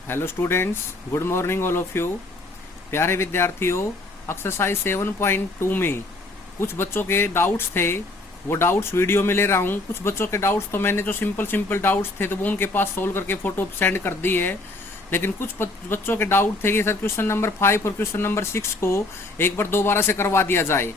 Hello students, good morning all of you. प्यारे विद्यार्थियों, exercise 7.2 में कुछ बच्चों के डाउट्स थे, वो डाउट्स वीडियो में ले रहा हूँ। कुछ बच्चों के डाउट्स तो मैंने जो सिंपल डाउट्स थे तो वो उनके पास सोल्व करके फोटो सेंड कर दी है, लेकिन कुछ बच्चों के डाउट थे कि सर क्वेश्चन नंबर 5 और क्वेश्चन नंबर 6 को एक बार दोबारा से करवा दिया जाए।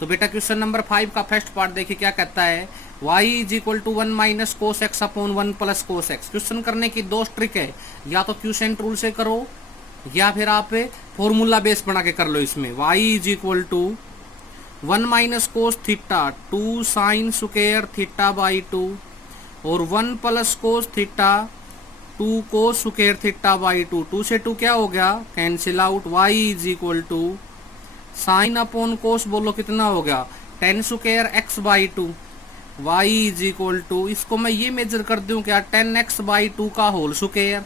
तो बेटा क्वेश्चन नंबर 5 का फर्स्ट पार्ट देखिए क्या कहता है। y is equal to 1 minus cos x upon 1 plus cos x. Question करने की दो ट्रिक है, या तो क्यूसेंट रूल से करो या फिर आप फॉर्मूला बेस बना के कर लो। इसमें y is equal to 1 minus cos theta 2 sine square theta by 2 और 1 plus cos theta 2 cos square theta by 2। 2 से 2 क्या हो गया, cancel out. y is equal to sine upon cos बोलो कितना हो गया, 10 square x by 2। y is equal to, इसको मैं ये मेजर कर दूं क्या, 10x बाई 2 का whole square,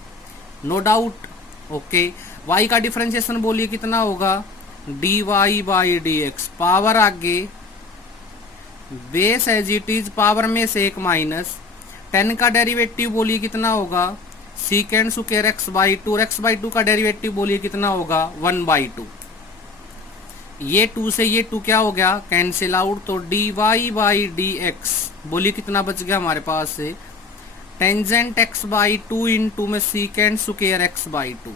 no doubt. Okay, y का डिफरेंशिएशन बोलिए कितना होगा, dy बाई dx। पावर आगे base as it is, power में से एक माइनस 10 का डेरिवेटिव बोलिए कितना होगा, secant square x by 2। X by 2 का डेरिवेटिव बोलिए कितना होगा, 1 बाई 2। ये 2 से ये 2 क्या हो गया, कैंसिल आउट। तो dy बाई dx बोलिए कितना बच गया हमारे पास से, टेंजेंट x बाई 2 इंटू में सीकेंड स्क्वायर x बाई 2।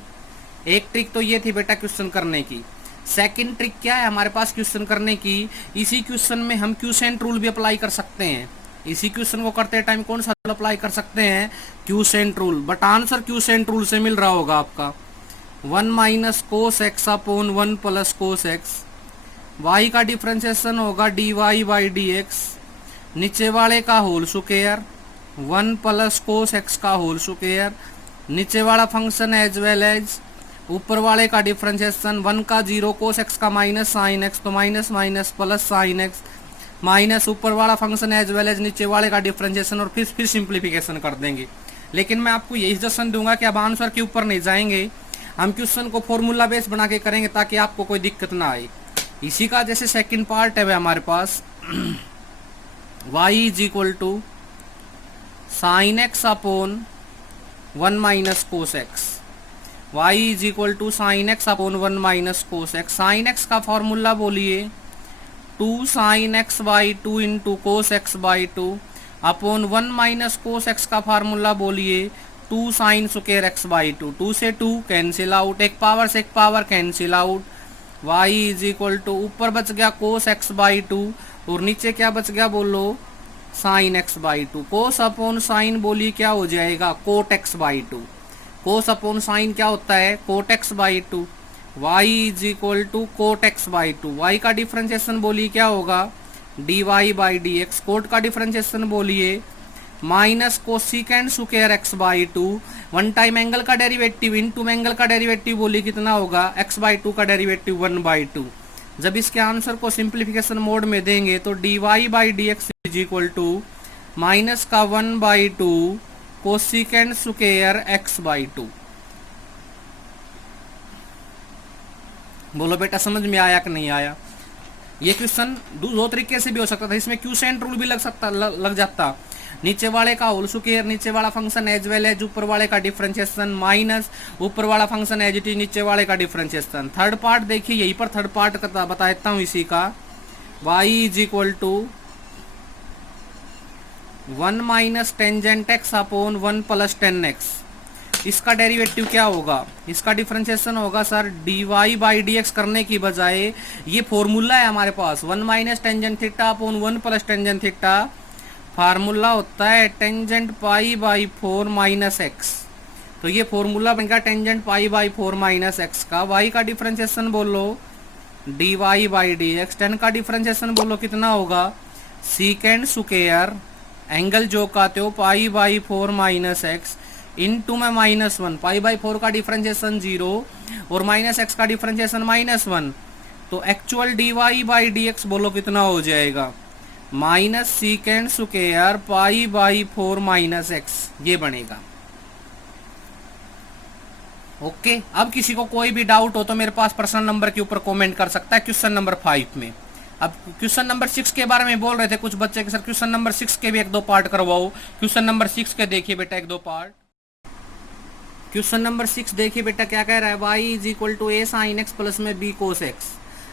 एक ट्रिक तो ये थी बेटा क्वेश्चन करने की। सेकंड ट्रिक क्या है हमारे पास क्वेश्चन करने की, इसी क्वेश्चन में हम क्यूसेंट रूल भी अप्लाई कर सकते हैं। इसी क्वेश्चन को करते टाइम कौन सा अप्लाई कर सकते हैं, quotient rule. But answer quotient rule से मिल रहा होगा आपका, 1 minus cos x upon 1 plus cos x. y का डिफरेंशिएशन होगा dy बाई dx, नीचे वाले का whole square 1 plus cos x का होल स्क्वायर, नीचे वाला फंक्शन एज वेल एज ऊपर वाले का डिफरेंशिएशन 1 का 0 कोस एक्स का माइनस साइन एक्स, तो minus minus plus sine x minus ऊपर वाला फंक्शन एज वेल एज नीचे वाले का डिफरेंशिएशन, और फिर सिंप्लीफिकेशन कर देंगे। लेकिन मैं आपको यही सजेशन दूंगा कि अब आंसर के ऊपर नहीं जाएंगे, हम क्वेश्चन को फॉर्मूला बेस बना के करेंगे ताकि आपको कोई दिक्कत ना आए। इसी का जैसे सेकंड पार्ट है हमारे पास, y is equal to sine x upon 1 minus cos x. y is equal to sine x upon 1 minus cos x. Sine x का फॉर्मूला बोलिए 2 sine x by 2 into cos x by 2 upon 1 minus cos x का formula बोलिए 2 sine square x by 2। 2 से 2 cancel out, एक power से एक power cancel out. y is equal to, ऊपर बच गया कोस एक्स बाई 2 और नीचे क्या बच गया बोलो, sine x by 2। Cos upon sine बोलिए क्या हो जाएगा, cot x by 2। Cos upon sine क्या होता है, cot x by 2। y is equal to cot x by 2। y का डिफरेंशिएशन बोलिए क्या होगा, dy बाई dx। कोट का डिफरेंशिएशन बोलिए minus cosecant square x by 2। One time angle का डेरिवेटिव इनटू एंगल का डेरिवेटिव बोलिए कितना होगा, x बाई 2 का डेरिवेटिव 1 बाई 2। जब इसके आंसर को सिंप्लीफिकेशन मोड में देंगे तो dy by dx is equal to minus का 1 by 2 cosecant square x by 2। बोलो बेटा समझ में आया कि नहीं आया। ये क्वेश्चन दो तरीके से भी हो सकता था, इसमें क्यूसेंट रूल भी लग जाता। नीचे वाले का होल स्क्वायर, नीचे वाला फंक्शन एज वेल एज ऊपर वाले का डिफरेंशिएशन माइनस ऊपर वाला फंक्शन एज इट इज नीचे वाले का डिफरेंशिएशन। थर्ड पार्ट देखिए, यहीं पर थर्ड पार्ट बता देता हूं इसी का। y is equal to 1 minus tangent x upon 1 plus 10x। इसका डेरिवेटिव क्या होगा, इसका डिफरेंशिएशन होगा सर dy बाई dx करने की बजाय ये फॉर्मूला है हमारे पास 1 minus tangent theta upon 1 plus tangent theta. Formula होता है tangent pi by 4 minus x. तो ये फॉर्मूला बन गया tangent pi by 4 minus x का। y का डिफरेंशिएशन बोलो dy बाई dx। 10 का डिफरेंशिएशन बोलो कितना होगा, सीकेंड स्क्वायर एंगल जो कहते हो pi by 4 minus x into में माइनस 1। पाई बाई 4 का डिफरेंशिएशन 0 और माइनस एक्स का डिफरेंशिएशन माइनस 1। तो एक्चुअल dy बाई dx बोलो कितना हो जाएगा, minus secant square pi by 4 minus x, ये बनेगा। ओके, अब किसी को कोई भी डाउट हो तो मेरे पास पर्सनल नंबर के ऊपर कमेंट कर सकता है क्वेश्चन नंबर 5 में। अब क्वेश्चन नंबर 6 के बारे में बोल रहे थे कुछ बच्चे कि सर क्वेश्चन नंबर 6 के भी 1-2 पार्ट करवाओ। क्वेश्चन नंबर 6 के देखिए बेटा 1-2 पार्ट। क्वेश्चन नंबर 6 देखिए बेटा क्या कह रहा है, y is equal to A sine x plus में बी कोस एक्स।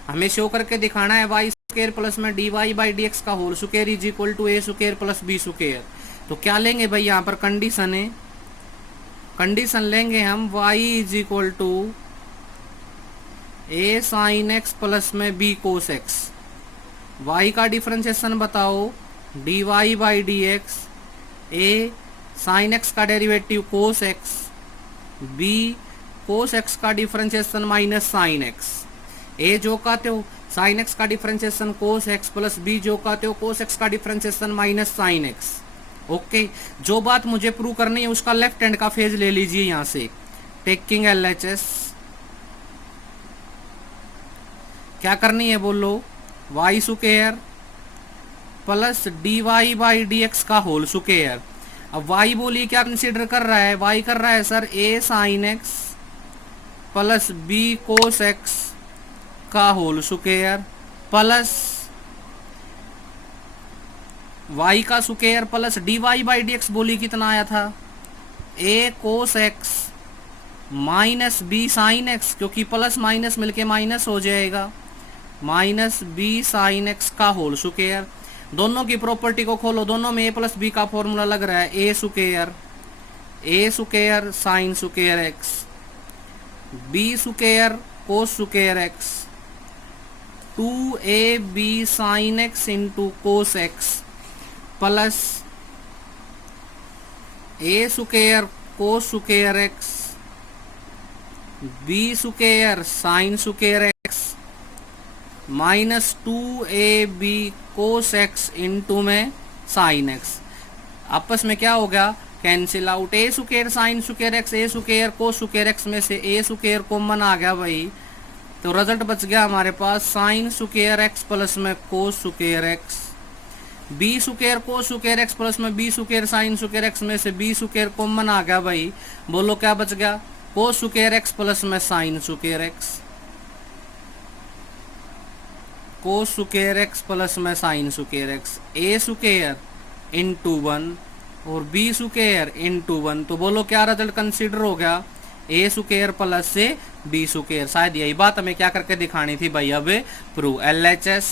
हमें शो करके दिखाना है वाई स्क्वायर प्लस में D Y by D x का whole square is equal to A square plus B square. तो क्या लेंगे भाई, यहाँ पर कंडीशन है, कंडीशन लेंगे हम y is equal to A sine x plus में बी कोस एक्स। y का डिफरेंशिएशन बताओ, D Y by D X, A sine x का derivative cos X, B cos x का differentiation minus sine X. A जो कहते हो sine x का differentiation cos X plus B जो कहते हो कोस एक्स का differentiation minus sine X. Okay, जो बात मुझे प्रूव करनी है उसका लेफ्ट हैंड का फेज ले लीजिए यहां से, टेकिंग LHS। क्या करनी है बोलो, y square plus d Y by D x का होल स्क्वायर। अब y बोलिए क्या कंसीडर कर रहा है, y कर रहा है sir a sine x plus b cos x का होल स्क्वायर प्लस y का square plus d Y by D x बोलिए कितना आया था, a cos x minus b sine x, क्योंकि प्लस माइनस मिलके माइनस हो जाएगा, माइनस b साइन एक्स का होल स्क्वायर। दोनों की प्रॉपर्टी को खोलो, दोनों में a प्लस बी का फॉर्मूला लग रहा है, A square sine square X, B square cos square X, 2ab sine X into cos X plus A square cos square X, B square sine square X minus 2ab cos X into में sine X. आपस में क्या हो गया, cancel out, A square sine square X, A square cos square X में से ए square common आ गया भाई, तो रिजल्ट बच गया हमारे पास साइन स्क्वायर एक्स प्लस में cos square X, B square cos square X plus में B square sine square X में से बी स्क्वायर कॉमन आ गया भाई, बोलो क्या बच गया, कोस स्क्वायर एक्स प्लस में साइन स्क्वायर एक्स, कोस स्क्वायर एक्स प्लस में sign square X, A square into 1 और बी स्क्वायर इंटू 1। तो बोलो क्या रिजल्ट कंसीडर हो गया, ए स्क्वायर प्लस से बी स्क्वायर। शायद यही बात हमें क्या करके दिखानी थी भाई, अब prove LHS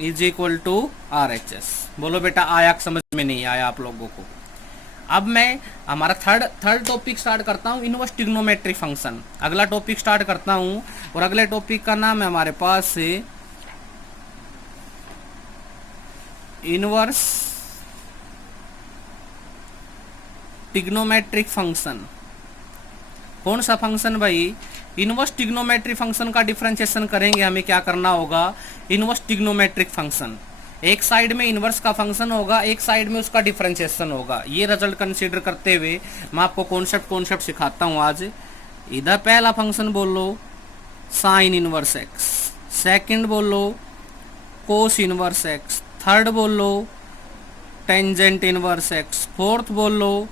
is equal to RHS। बोलो बेटा आया, समझ में नहीं आया आप लोगों को। अब मैं हमारा थर्ड टॉपिक स्टार्ट करता हूँ, इनवर्स ट्रिग्नोमेट्रिक फंक्शन। अगला टॉपिक स्टार्ट करता हूँ और अगले टॉपिक का नाम है हमारे पास से इनवर्स ट्रिग्नोमेट्रिक फंक्शन। कौन सा फंक्शन भाई, इनवर्स ट्रिग्नोमेट्रिक फंक्शन का डिफरेंशिएशन करेंगे। हमें क्या करना होगा, इनवर्स ट्रिग्नोमेट्रिक फंक्शन, एक साइड में इनवर्स का फंक्शन होगा, एक साइड में उसका डिफरेंशिएशन होगा। ये रिजल्ट कंसीडर करते हुए मैं आपको कॉन्सेप्ट सिखाता हूँ आज। इधर पहला फंक्शन बोलो साइन इनवर्स एक्स, सेकंड बोलो कोस इनवर्स एक्स, थर्ड बोलो टेंजेंट इनवर्स एक्स, फोर्थ बोलो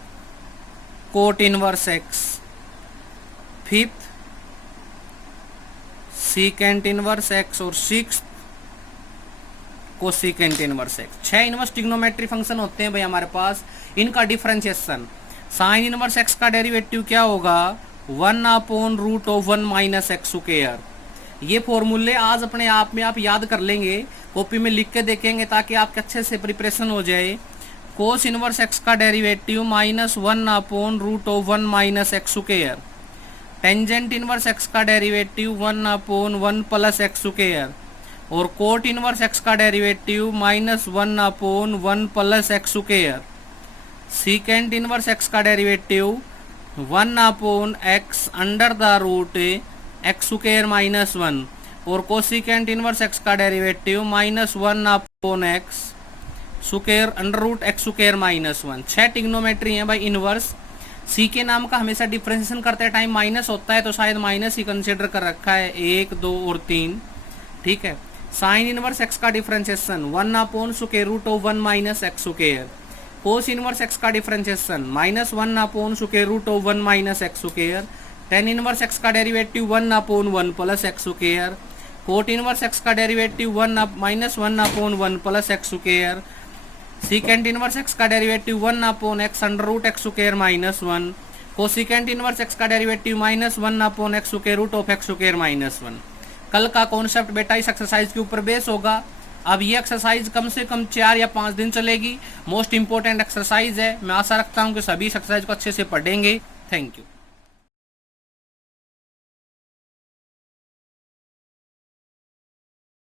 cot inverse X, fifth secant inverse X और sixth cosecant inverse X. 6 inverse trigonometry function होते हैं भाई हमारे पास। इनका डिफरेंशिएशन, साइन इनवर्स एक्स का डेरिवेटिव क्या होगा, 1/√1 माइनस एक्स स्क्वायर। ये फॉर्मूले आज अपने आप में आप याद कर लेंगे, कॉपी में लिख के देखेंगे ताकि आपके अच्छे से प्रिपरेशन हो जाए। कोस इनवर्स एक्स का derivative -1/√1 minus X square, tangent inverse X का डेरिवेटिव 1/1 प्लस एक्स स्क्वायर और कोट इनवर्स एक्स का derivative -1/1 plus X square, secant inverse X का derivative 1/x under the root X square -1 और cosecant inverse X का derivative -1/x square under root X square -1। 6 trigonometry है भाई inverse. सी के नाम का हमेशा डिफरेंशिएशन करते टाइम माइनस होता है, तो शायद माइनस ही कंसिडर कर रखा है, 1, 2 और 3। ठीक है, साइन इनवर्स एक्स का differentiation 1/√1 minus X square, cos inverse X का differentiation -1/√1 minus X square, tan inverse X का derivative 1/1 plus X square, cot inverse X का derivative -1/1 plus X square, secant inverse X का derivative 1/x under root X square -1, cosecant inverse X का derivative -1/x square root of x square -1। कल का concept बेटा इस exercise के ऊपर base होगा। अब ये एक्सरसाइज कम से कम 4 या 5 दिन चलेगी। मोस्ट इंपॉर्टेंट एक्सरसाइज है। मैं आशा रखता हूँ कि सभी इस एक्सरसाइज को अच्छे से पढ़ेंगे। Thank you.